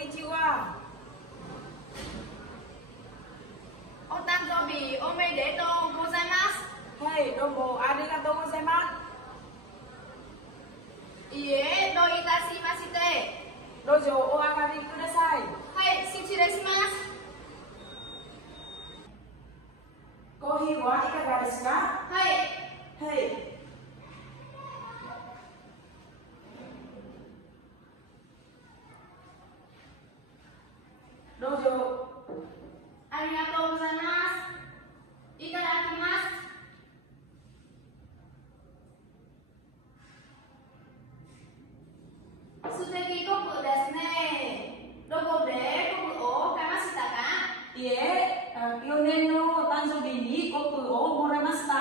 konnichiwa. お誕生日おめでとうございます。はい、どうもありがとうございます。いえ、どういたしまして。どうぞお上がりください。はい、失礼します。コーヒーはいかがですか？はい。はい。どうぞ。ありがとうございます。いただきます。素敵コップですね。どこでコップを買いましたか？いえ、去年の誕生日にコップをもらいました。